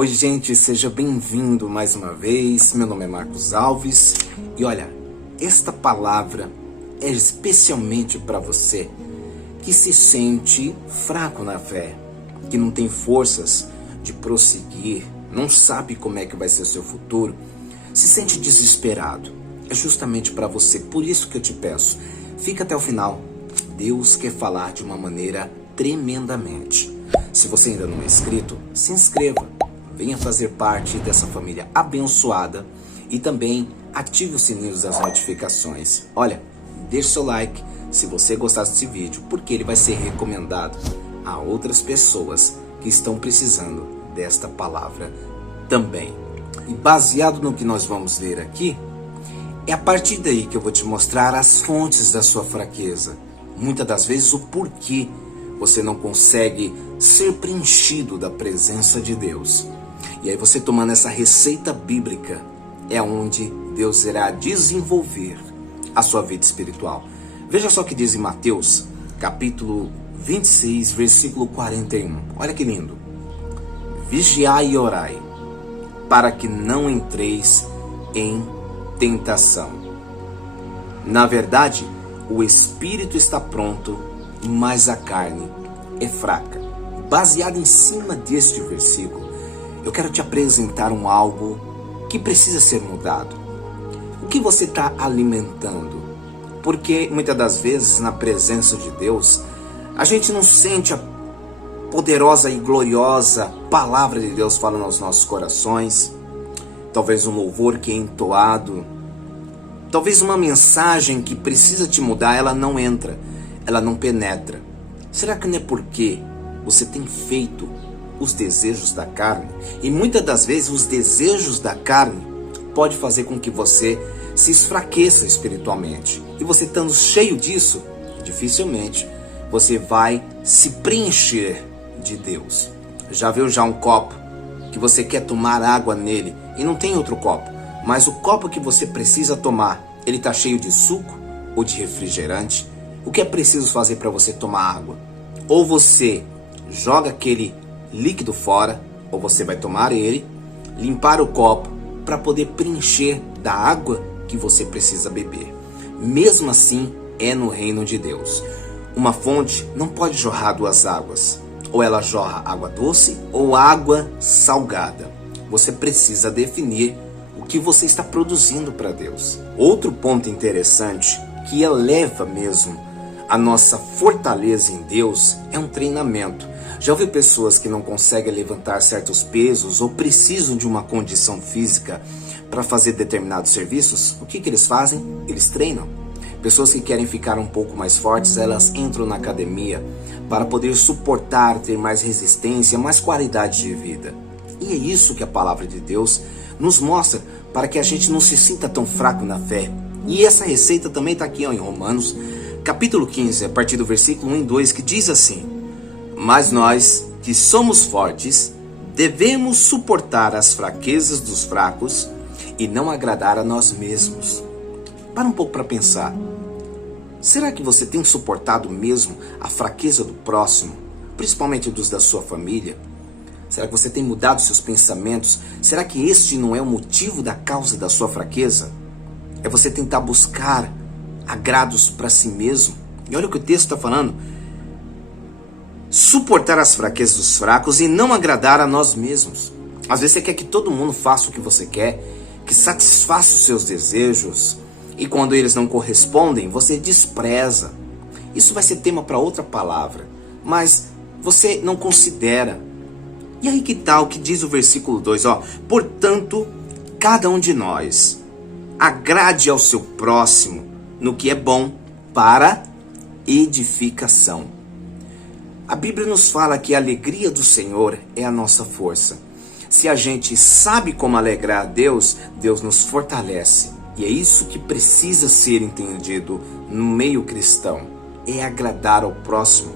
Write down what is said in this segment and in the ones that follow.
Oi, gente, seja bem-vindo mais uma vez. Meu nome é Marcos Alves e olha, esta palavra é especialmente para você que se sente fraco na fé, que não tem forças de prosseguir, não sabe como é que vai ser o seu futuro, se sente desesperado. É justamente para você, por isso que eu te peço, fica até o final. Deus quer falar de uma maneira tremendamente. Se você ainda não é inscrito, se inscreva. Venha fazer parte dessa família abençoada e também ative o sininho das notificações. Olha, deixe seu like se você gostar desse vídeo, porque ele vai ser recomendado a outras pessoas que estão precisando desta palavra também. E baseado no que nós vamos ler aqui, é a partir daí que eu vou te mostrar as fontes da sua fraqueza. Muitas das vezes o porquê você não consegue ser preenchido da presença de Deus. E aí você tomando essa receita bíblica, é onde Deus irá desenvolver a sua vida espiritual. Veja só o que diz em Mateus, capítulo 26, versículo 41. Olha que lindo. Vigiai e orai, para que não entreis em tentação. Na verdade, o espírito está pronto, mas a carne é fraca. Baseado em cima deste versículo, eu quero te apresentar algo que precisa ser mudado. O que você está alimentando? Porque muitas das vezes na presença de Deus, a gente não sente a poderosa e gloriosa palavra de Deus falando aos nossos corações. Talvez um louvor que é entoado. Talvez uma mensagem que precisa te mudar, ela não entra, ela não penetra. Será que não é porque você tem feito os desejos da carne? E muitas das vezes os desejos da carne pode fazer com que você se esfraqueça espiritualmente. E você estando cheio disso, dificilmente você vai se preencher de Deus. Já viu um copo que você quer tomar água nele e não tem outro copo, mas o copo que você precisa tomar, ele está cheio de suco ou de refrigerante? O que é preciso fazer para você tomar água? Ou você joga aquele líquido fora, ou você vai tomar ele, limpar o copo para poder preencher da água que você precisa beber. Mesmo assim é no reino de Deus. Uma fonte não pode jorrar duas águas. Ou ela jorra água doce ou água salgada. Você precisa definir o que você está produzindo para Deus. Outro ponto interessante que eleva mesmo a nossa fortaleza em Deus é um treinamento. Já ouviu pessoas que não conseguem levantar certos pesos ou precisam de uma condição física para fazer determinados serviços? O que eles fazem? Eles treinam. Pessoas que querem ficar um pouco mais fortes, elas entram na academia para poder suportar, ter mais resistência, mais qualidade de vida. E é isso que a palavra de Deus nos mostra, para que a gente não se sinta tão fraco na fé. E essa receita também está aqui em Romanos, capítulo 15, a partir do versículo 1 e 2, que diz assim: mas nós, que somos fortes, devemos suportar as fraquezas dos fracos e não agradar a nós mesmos. Para um pouco para pensar. Será que você tem suportado mesmo a fraqueza do próximo, principalmente dos da sua família? Será que você tem mudado seus pensamentos? Será que este não é o motivo da causa da sua fraqueza? É você tentar buscar agrados para si mesmo? E olha o que o texto está falando. Suportar as fraquezas dos fracos e não agradar a nós mesmos. Às vezes você quer que todo mundo faça o que você quer, que satisfaça os seus desejos, e quando eles não correspondem, você despreza. Isso vai ser tema para outra palavra, mas você não considera. E aí que tal o que diz o versículo 2? Portanto, cada um de nós agrade ao seu próximo no que é bom para edificação. A Bíblia nos fala que a alegria do Senhor é a nossa força. Se a gente sabe como alegrar a Deus, Deus nos fortalece. E é isso que precisa ser entendido no meio cristão. É agradar ao próximo.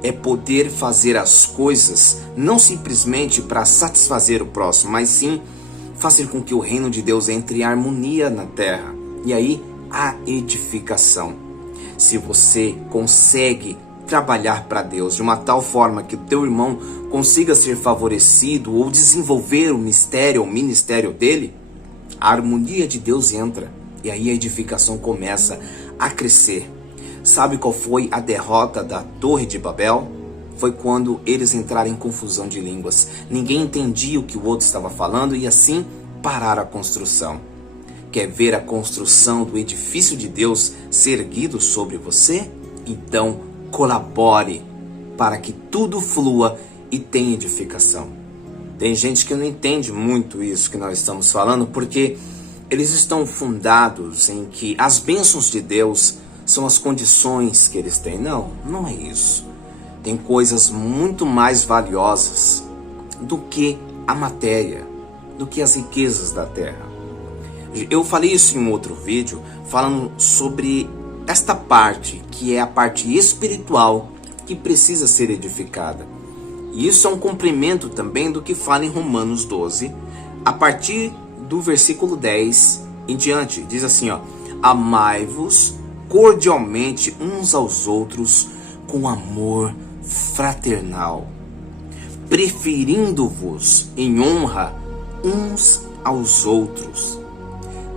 É poder fazer as coisas não simplesmente para satisfazer o próximo, mas sim fazer com que o reino de Deus entre em harmonia na terra. E aí, a edificação. Se você consegue trabalhar para Deus de uma tal forma que o teu irmão consiga ser favorecido ou desenvolver o ministério dele, a harmonia de Deus entra e aí a edificação começa a crescer. Sabe qual foi a derrota da Torre de Babel? Foi quando eles entraram em confusão de línguas. Ninguém entendia o que o outro estava falando e assim pararam a construção. Quer ver a construção do edifício de Deus ser erguido sobre você? Então colabore para que tudo flua e tenha edificação. Tem gente que não entende muito isso que nós estamos falando, porque eles estão fundados em que as bênçãos de Deus são as condições que eles têm. Não, não é isso. Tem coisas muito mais valiosas do que a matéria, do que as riquezas da terra. Eu falei isso em um outro vídeo, falando sobre esta parte, que é a parte espiritual, que precisa ser edificada. E isso é um complemento também do que fala em Romanos 12, a partir do versículo 10 em diante. Diz assim, amai-vos cordialmente uns aos outros com amor fraternal, preferindo-vos em honra uns aos outros.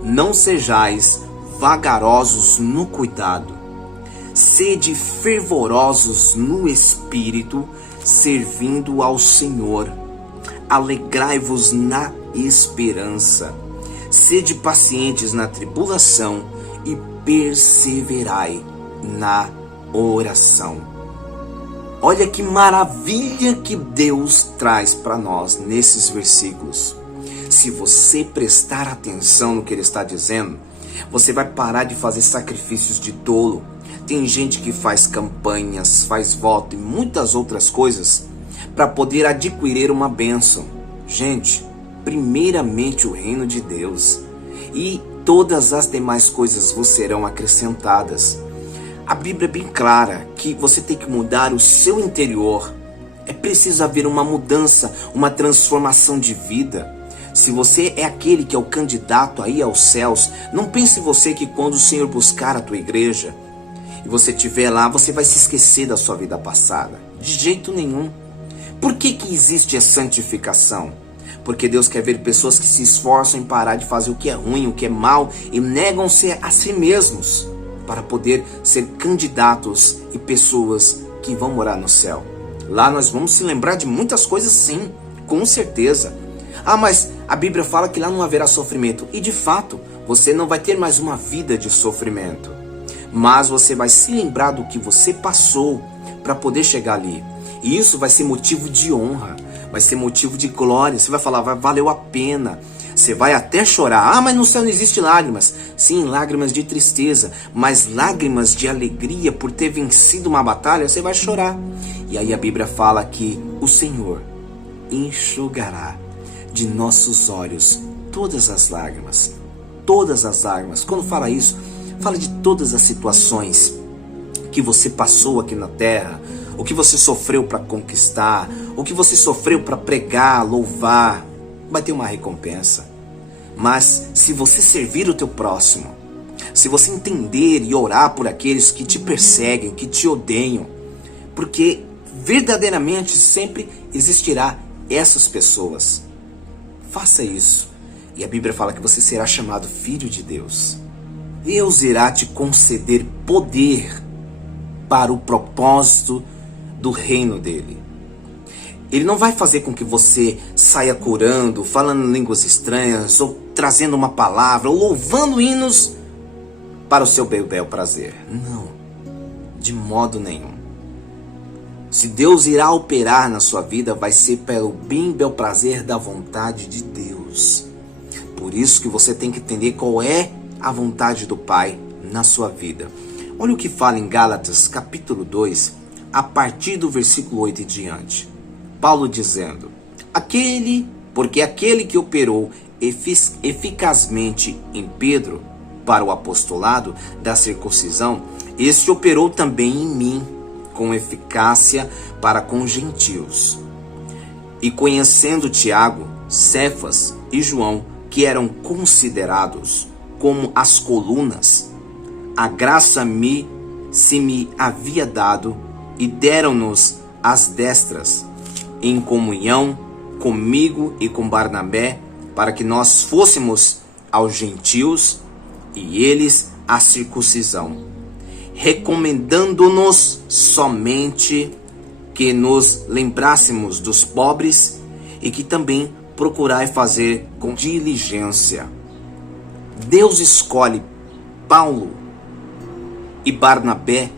Não sejais vagarosos no cuidado, sede fervorosos no espírito, servindo ao Senhor. Alegrai-vos na esperança, sede pacientes na tribulação e perseverai na oração. Olha que maravilha que Deus traz para nós nesses versículos. Se você prestar atenção no que ele está dizendo, você vai parar de fazer sacrifícios de tolo. Tem gente que faz campanhas, faz voto e muitas outras coisas para poder adquirir uma bênção. Gente, primeiramente o reino de Deus, e todas as demais coisas vos serão acrescentadas. A Bíblia é bem clara que você tem que mudar o seu interior. É preciso haver uma mudança, uma transformação de vida. Se você é aquele que é o candidato aí aos céus, não pense você que quando o Senhor buscar a tua igreja e você estiver lá, você vai se esquecer da sua vida passada. De jeito nenhum. Por que existe a santificação? Porque Deus quer ver pessoas que se esforçam em parar de fazer o que é ruim, o que é mal, e negam-se a si mesmos para poder ser candidatos e pessoas que vão morar no céu. Lá nós vamos se lembrar de muitas coisas, sim, com certeza. Mas a Bíblia fala que lá não haverá sofrimento. E de fato, você não vai ter mais uma vida de sofrimento. Mas você vai se lembrar do que você passou para poder chegar ali. E isso vai ser motivo de honra, vai ser motivo de glória. Você vai falar, valeu a pena. Você vai até chorar. Mas no céu não existe lágrimas. Sim, lágrimas de tristeza, mas lágrimas de alegria por ter vencido uma batalha, você vai chorar. E aí a Bíblia fala que o Senhor enxugará de nossos olhos todas as lágrimas. Todas as lágrimas. Quando fala isso, fala de todas as situações que você passou aqui na terra, o que você sofreu para conquistar, o que você sofreu para pregar, louvar. Vai ter uma recompensa. Mas se você servir o teu próximo, se você entender e orar por aqueles que te perseguem, que te odeiam, porque verdadeiramente sempre existirá essas pessoas. Faça isso. E a Bíblia fala que você será chamado filho de Deus. Deus irá te conceder poder para o propósito do reino dele. Ele não vai fazer com que você saia curando, falando línguas estranhas, ou trazendo uma palavra, ou louvando hinos para o seu bel prazer. Não, de modo nenhum. Se Deus irá operar na sua vida, vai ser pelo bem bel prazer da vontade de Deus. Por isso que você tem que entender qual é a vontade do Pai na sua vida. Olha o que fala em Gálatas capítulo 2, a partir do versículo 8 e diante. Paulo dizendo, porque aquele que operou eficazmente em Pedro para o apostolado da circuncisão, este operou também em mim, com eficácia para com gentios. E conhecendo Tiago, Cefas e João, que eram considerados como as colunas, a graça se me havia dado, e deram-nos as destras em comunhão comigo e com Barnabé, para que nós fôssemos aos gentios e eles à circuncisão, recomendando-nos somente que nos lembrássemos dos pobres e que também procurai fazer com diligência. Deus escolhe Paulo e Barnabé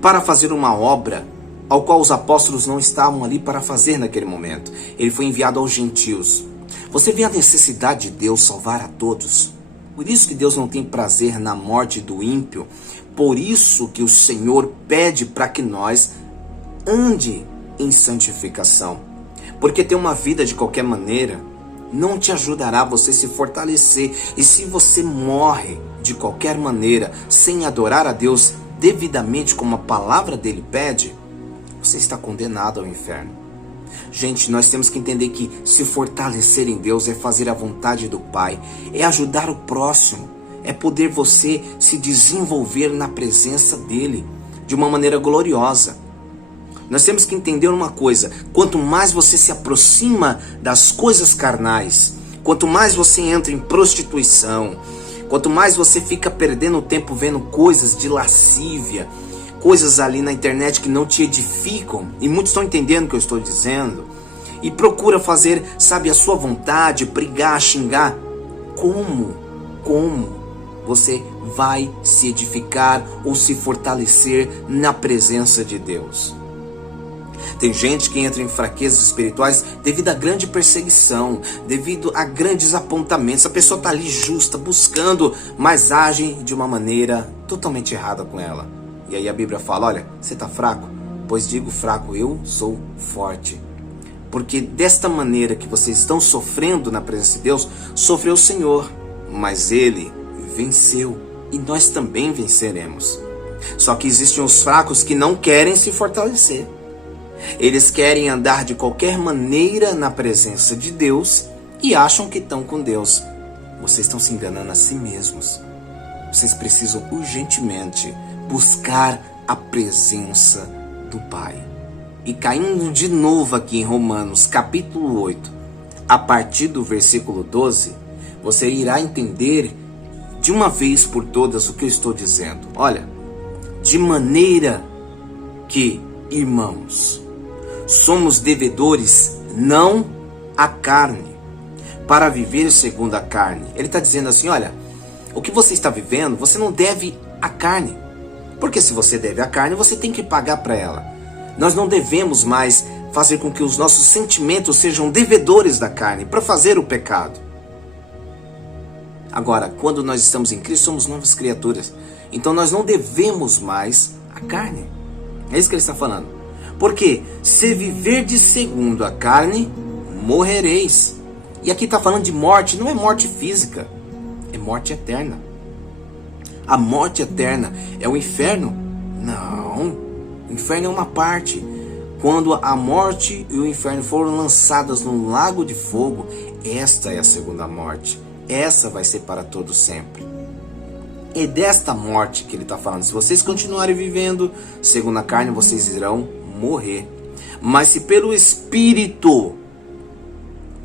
para fazer uma obra ao qual os apóstolos não estavam ali para fazer naquele momento. Ele foi enviado aos gentios. Você vê a necessidade de Deus salvar a todos. Por isso que Deus não tem prazer na morte do ímpio. Por isso que o Senhor pede para que nós ande em santificação. Porque ter uma vida de qualquer maneira não te ajudará a você se fortalecer. E se você morre de qualquer maneira, sem adorar a Deus devidamente como a palavra dele pede, você está condenado ao inferno. Gente, nós temos que entender que se fortalecer em Deus é fazer a vontade do Pai, é ajudar o próximo, é poder você se desenvolver na presença dele de uma maneira gloriosa. Nós temos que entender uma coisa: quanto mais você se aproxima das coisas carnais, quanto mais você entra em prostituição, quanto mais você fica perdendo tempo vendo coisas de lascívia, coisas ali na internet que não te edificam, e muitos estão entendendo o que eu estou dizendo, e procura fazer, sabe, a sua vontade, brigar, xingar, como você vai se edificar ou se fortalecer na presença de Deus? Tem gente que entra em fraquezas espirituais devido a grande perseguição, devido a grandes apontamentos. A pessoa está ali justa, buscando, mas age de uma maneira totalmente errada com ela. E aí a Bíblia fala: olha, você está fraco? Pois digo fraco, eu sou forte. Porque desta maneira que vocês estão sofrendo na presença de Deus, sofreu o Senhor, mas Ele venceu e nós também venceremos. Só que existem os fracos que não querem se fortalecer. Eles querem andar de qualquer maneira na presença de Deus e acham que estão com Deus. Vocês estão se enganando a si mesmos. Vocês precisam urgentemente buscar a presença do Pai. E caindo de novo aqui em Romanos capítulo 8, a partir do versículo 12, você irá entender de uma vez por todas o que eu estou dizendo. Olha, de maneira que, irmãos, somos devedores não à carne, para viver segundo a carne. Ele está dizendo assim: olha, o que você está vivendo, você não deve à carne. Porque se você deve à carne, você tem que pagar para ela. Nós não devemos mais fazer com que os nossos sentimentos sejam devedores da carne, para fazer o pecado. Agora, quando nós estamos em Cristo, somos novas criaturas. Então nós não devemos mais à carne. É isso que ele está falando. Porque se viverdes segundo a carne, morrereis. E aqui está falando de morte, não é morte física, é morte eterna. A morte eterna é o inferno? Não, o inferno é uma parte. Quando a morte e o inferno foram lançadas no lago de fogo, esta é a segunda morte. Essa vai ser para todo sempre. É desta morte que ele está falando. Se vocês continuarem vivendo segundo a carne, vocês irão morrer. Mas se pelo Espírito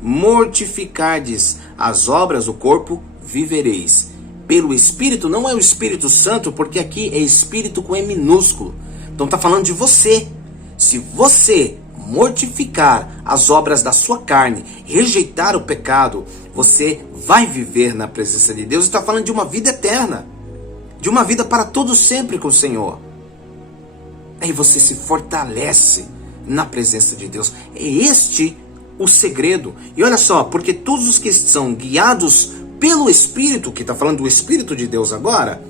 mortificardes as obras do corpo, vivereis. Pelo Espírito, não é o Espírito Santo, porque aqui é Espírito com E minúsculo. Então está falando de você. Se você mortificar as obras da sua carne, rejeitar o pecado, você vai viver na presença de Deus. Está falando de uma vida eterna, de uma vida para todo sempre com o Senhor. Aí você se fortalece na presença de Deus. É este o segredo. E olha só, porque todos os que são guiados pelo Espírito, que está falando do Espírito de Deus agora,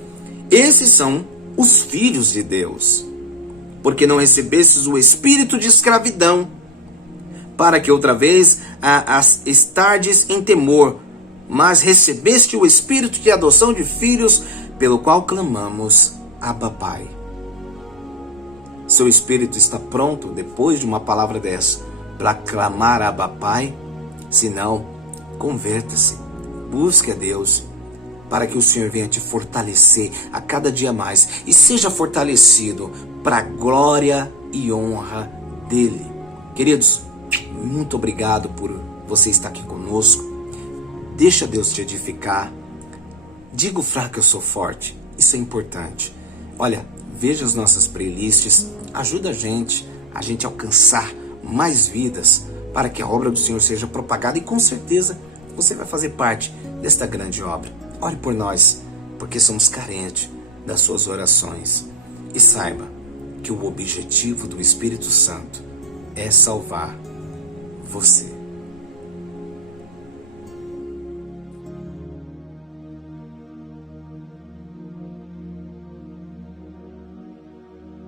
esses são os filhos de Deus. Porque não recebestes o espírito de escravidão, para que outra vez estardes em temor, mas recebeste o espírito de adoção de filhos, pelo qual clamamos, Abba Pai. Seu espírito está pronto, depois de uma palavra dessa, para clamar Abba Pai? Se não, converta-se, busque a Deus, para que o Senhor venha te fortalecer a cada dia mais, e seja fortalecido para a glória e honra dele. Queridos, Muito obrigado por você estar aqui conosco. Deixa Deus te edificar. Diga o fraco, eu sou forte. Isso é importante. Olha, veja as nossas playlists. Ajuda a gente alcançar mais vidas para que a obra do Senhor seja propagada. E com certeza você vai fazer parte desta grande obra. Ore por nós, porque somos carentes das suas orações. E saiba que o objetivo do Espírito Santo é salvar você.